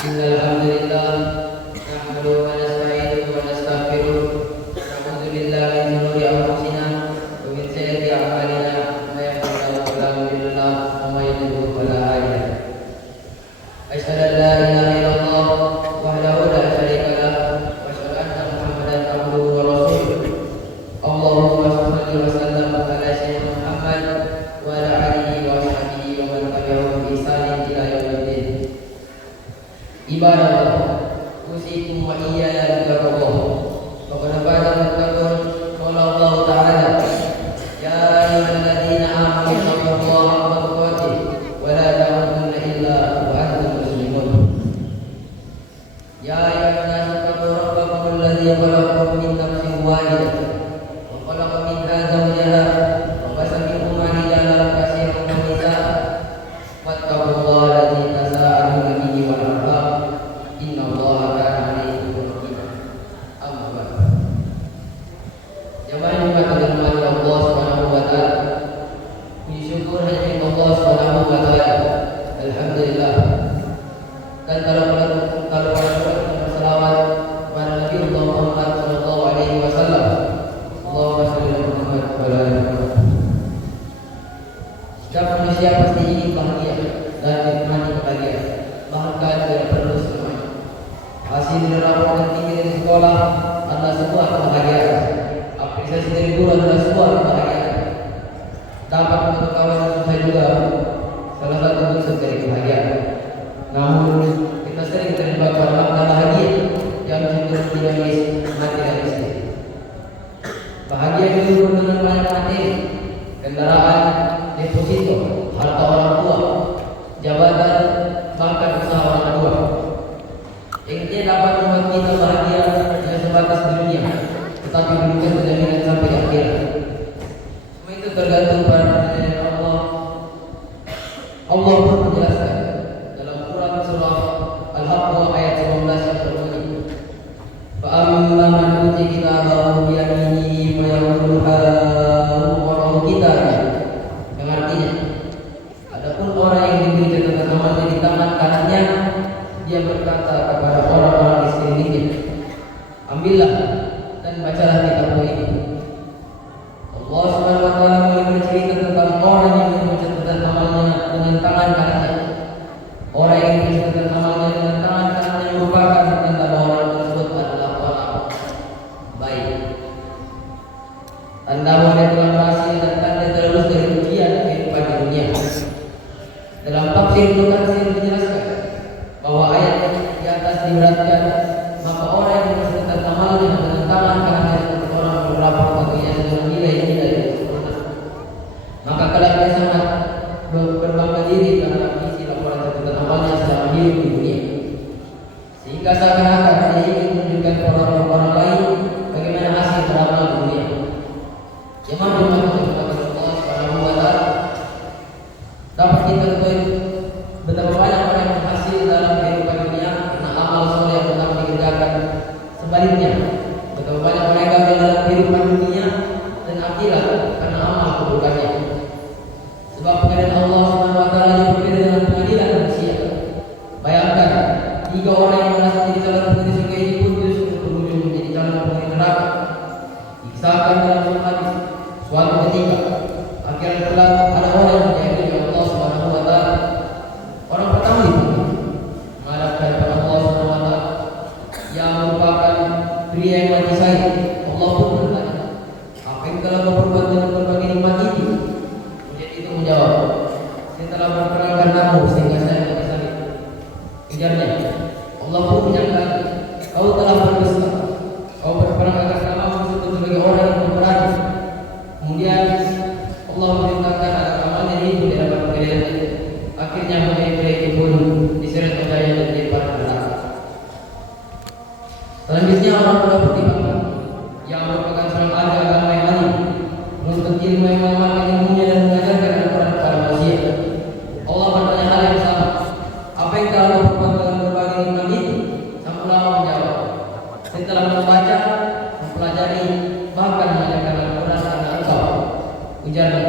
Innalhamdulillah nahmaduhu wa nasta'inuhu wa nastaghfiruh wa na'udzu billahi min shururi anfusina wa min sayyiati a'malina may yahdihillahu fala mudilla lahu wa may yudlil fala hadiya lahu. Asyhadu an la ilaha illallah wahdahu la syarika lahu wa asyhadu anna Muhammadan abduhu wa rasuluh. Allahumma shalli wa sallim ala sayyidina Muhammad wa ala alihi wa sahbihi wa man tabi'ahum bi ihsanin ila yaumiddin. Ibadallah, usikum wa iyaya bittaqwallah. Faqad faza muttaqun. Qala Allah Ta'ala, ya ayyuhalladzina amanu taqullaha haqqa tuqatih wa la tamutunna illa wa antum muslimun. Ya ayyuhan nasu taqu rabbakum alladzi khalaqakum min nafsin wahidatin wa khalaqa minha zawjaha wa basa minhuma rijalan katsiran wa nisaa'a wattaqullaha alladzi tasaaluna bihi wal arham. Innallaha kana 'alaykum raqiba. Amma ba'd. Jamaah umat dirahmati Allah Subhanahu wa taala. Puji syukur hanya milik Allah Subhanahu wa taala. Alhamdulillah. Dan kalau berselawat kepada Nabi Muhammad sallallahu alaihi wasallam. Allahumma shalli ala Muhammad wa ala ali Muhammad. Setiap manusia pasti ingin bahagia dan menikmati kebahagiaan. Bahkan tidak perlu semuanya. Hasil dari rapat tinggi dari sekolah adalah sebuah kebahagiaan. Apresiasi dari guru adalah sebuah kebahagiaan. Dapat membantu kawan dan susah juga salah satu bentuk dari kebahagiaan. Namun kita sering terjebak dalam makna bahagia yang cenderung dinamis materialistik. Bahagia dulu dengan banyak materi, kendaraan, deposito, harta orang tua, jabatan, bahkan usaha orang tua. Intinya dapat membuat kita bahagia tidak sebatas di dunia, tetapi memberikan jaminan sampai di akhirat. Semua itu tergantung pada penilaian Allah. Allah pun menjelaskan dalam Quran surah Al-Haqqah ayat 19 yang berbunyi, "Fa'amma man utiya kitabahu bi yaminihi fa yaqulu ha kitabiyah." Yang artinya, adapun orang yang diberi catatan amalnya di tangan kanannya, dia berkata kepada orang-orang di sekelilingnya, "Ambillah dan bacalah kitabmu ini." Allah Subhanahu wa taala mulai bercerita tentang orang yang diberi catatan amalnya dengan tangan kanannya. Orang yang diberi catatan amalnya dengan tangan kanannya merupakan tanda bahwa orang tersebut adalah orang baik. Tanda bahwa dia telah berhasil dan tanda terlulus dari ujian kehidupan di dunia. Dalam tafsir Ibnu Katsir menjelaskan bahwa ayat di atas diberatkan, maka orang yang berserta amalnya dengan tangan kanannya seperti orang beberapa baginya dengan nilai-nilai sempurna. Maka kelak dia sangat berbangga diri karena isi laporan catatan amalnya selama hidup di dunia. Sehingga seakan-akan dia ingin menunjukkan kepada orang lain bagaimana hasil beramal di dunia. Jemaah Allah Subhanahu wa taala, dapat kita ketahui betapa banyak orang yang berhasil dalam kehidupan dunia karena amal soleh yang telah dikerjakan. Sebaliknya, betapa banyak orang yang gagal dalam kehidupan dunia dan akhirat karena amal keburukannya. Sebab pengadilan Allah Subhanahu wa taala yang berbeda dengan pengadilan manusia. Bayangkan, 3 orang yang merasa jadi calon penghuni surga ini pun justru berujung menjadi calon penghuni neraka. Dikisahkan dalam suatu hadis, suatu ketika akhirnya kelak ada orang yang diadili oleh Allah Subhanahu wa taala. Orang pertama dipanggil menghadap kepada Allah Subhanahu wa taala yang merupakan pria yang mati syahid. Allah pun bertanya, "Apa yang telah kau perbuat dengan berbagai nikmat itu?" Kemudian itu menjawab, "Saya telah berperang karenamu sehingga saya mati syahid." Kejarnya, Allah pun menyangka, "Kau telah berdusta. Kau berperang agar namamu disebut sebagai orang yang pemberani." Kemudian Allah memerintahkan agar amalnya itu di dalam pengadilan itu. Akhirnya mereka itu pun diseret ke dalam dan dilempar ke neraka. Selanjutnya orang tua pertimbangan yang merupakan seorang ahli agama yang alim, menuntut ilmu yang mengamalkan ilmunya dan mengajarkan Al-Quran kepada manusia. Allah bertanya hal yang sama, "Apa yang telah kau perbuat dengan berbagai nikmat itu?" Sang ulama menjawab, "Saya telah membaca, mempelajari, bahkan mengajarkan Al-Quran karena engkau." Ujarnya,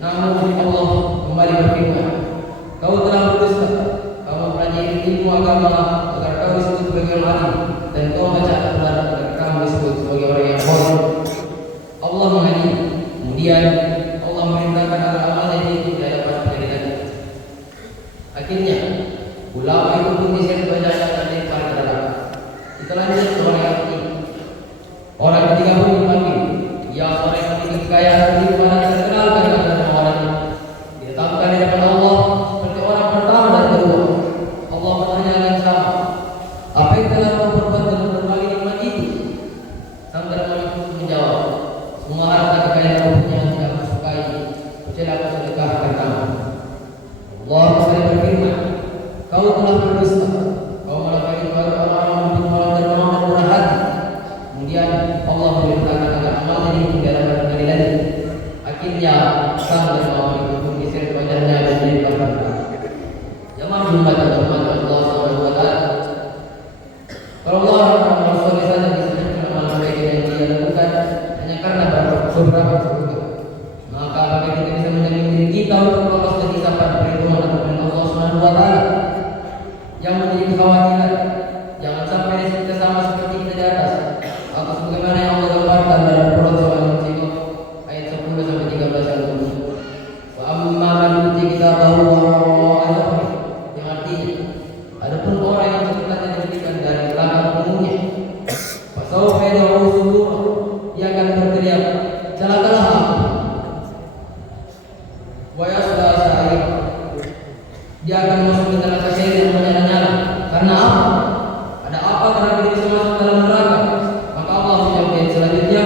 "Namun Allah kembali berfirman, kau telah berdusta, kamu mempelajari ilmu agama agama agar kau disebut sebagai orang alim, dan kau baca Al-Quran agar kamu disebut sebagai orang yang bodoh. Allah mengadili. Kemudian Allah memerintahkan agar amalnya itu tidak dapat pengadilan. Akhirnya ulama itu pun diseret banyak dari para neraka. Kita lanjut ke orang yang ketiga. Orang ketiga pun dipanggil. Ya orang yang memiliki kekayaan di mana terkenal karena ada orangnya. Ditetapkan di depan Allah seperti orang pertama dan kedua. Allah bertanya yang sama. Apa yang telah kau perbuat dengan berbagai nikmat itu? Sang dermawan itu menjawab, semua harta kekayaan kau punya tidak aku sukai. Tidak aku sedekahkan kamu. Allah kembali berfirman, kau telah berdusta. Kau melakukan itu agar orang-orang memiliki malam dermawan dan murah hati. Kemudian Allah memerintahkan agar amalnya itu tidak dapat pengadilan. Akhirnya sang dermawan itu pun diseret wajahnya dan dilemparkan. Jemaah Jumat dan Jumat Allah Subhanahu wa taala. Kalau Allah Rasulullah saja disebutkan amal baik yang dia lakukan hanya karena beberapa kebutuhan. Maka apakah kita bisa menjamin diri kita untuk lolos dari hisab perhitungan dengan Allah Subhanahu wa taala? Yang menjadi kekhawatiran, jangan sampai kita sama seperti kita di atas, atau sebagaimana yang Allah gambarkan dalam Quran surah Al-Jumu'ah ayat 10 sampai 13 yang berbunyi, wa amma man uti kitabahu wara'a dhahrihi, yang artinya adapun orang yang catatannya diberikan dari belakang punggungnya, fasawfa yad'u subura, dia akan berteriak, celakalah aku, wa yasla sa'ira, dia akan masuk ke neraka sa'ir yang menyala-nyala. Karena apa? Ada apa kenapa dia bisa masuk dalam neraka? Maka Allah menjawab ayat selanjutnya,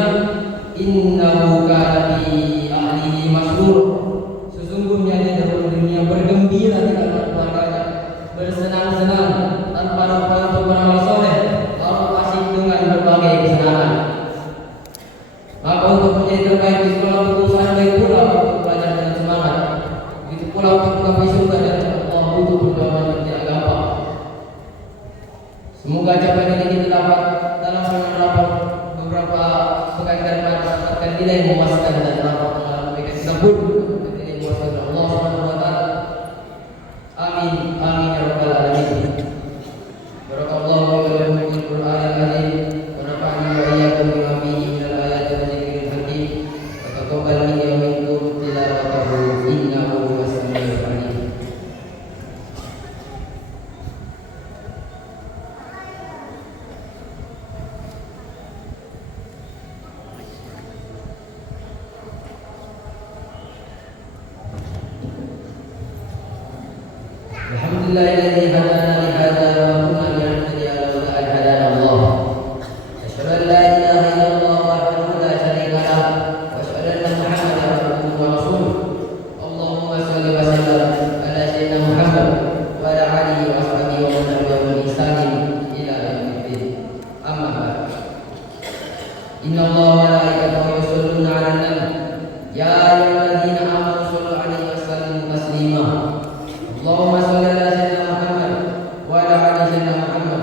innahu kana bi ahlihi masrur, sesungguhnya dia dalam dunia bergembira di kalangan keluarganya, bersenang-senang tanpa lupa untuk beramal soleh, lalu asik dengan berbagai kesenangan. Maka untuk menjadi terbaik di sekolah butuh usaha baik pula untuk belajar dengan semangat. Begitu pula untuk menggapai surga dan Allah butuh perjuangan yang tidak gampang. Semoga capaian ini kita dapat dalam rapat beberapa pekan ke depan mendapatkan nilai memuaskan dan dapat mengalami kita pun nilai memuaskan Allah Subhanahu wa taala. Amin amin ya rabbal alamin. Barakallahu wa lakum fil Qur'anil azim wa nafa'ani wa iyyakum bima fihi minal ayati wa dzikril hakim. Wa taqabbal minni wa minkum tilawatahu innahu huwas samiul alim. Alhamdulillahilladzi hadana li hadza wa ma kunna linahtadiya laula an hadana Allah. Asyhadu an la ilaha illallah wahdahu la syarika lah wa asyhadu anna Muhammadan abduhu wa rasuluh. Allahumma shalli wa sallim ala sayyidina Muhammad wa ala alihi wa sahbihi wa man tabi'ahum bi ihsan ila yaumiddin. Amma ba'd. Inna Allaha wa malaikatahu yusholluna 'alan nabi. Ya ayyuhalladzina amanu shallu 'alaihi wa sallimu taslima. Allahumma shalli ala sayyidina Muhammad wa ala ali sayyidina Muhammad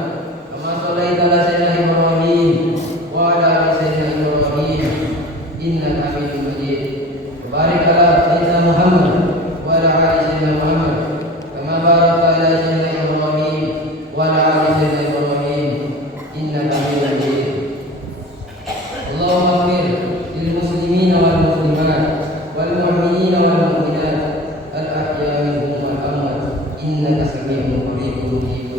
kama shallaita ala sayyidina Ibrahim wa ala ali sayyidina Ibrahim innaka Hamidum Majid. Barik ala sayyidina Muhammad wa ala ali sayyidina Muhammad kama barakta ala sayyidina Ibrahim wa ala ali sayyidina Ibrahim innaka Hamidum Majid. Allahumma ighfir lil muslimina wal muslimat wal mu'minina wal mu'minat al ahya'i minhum wal amwat innaka sami'un qaribun mujib.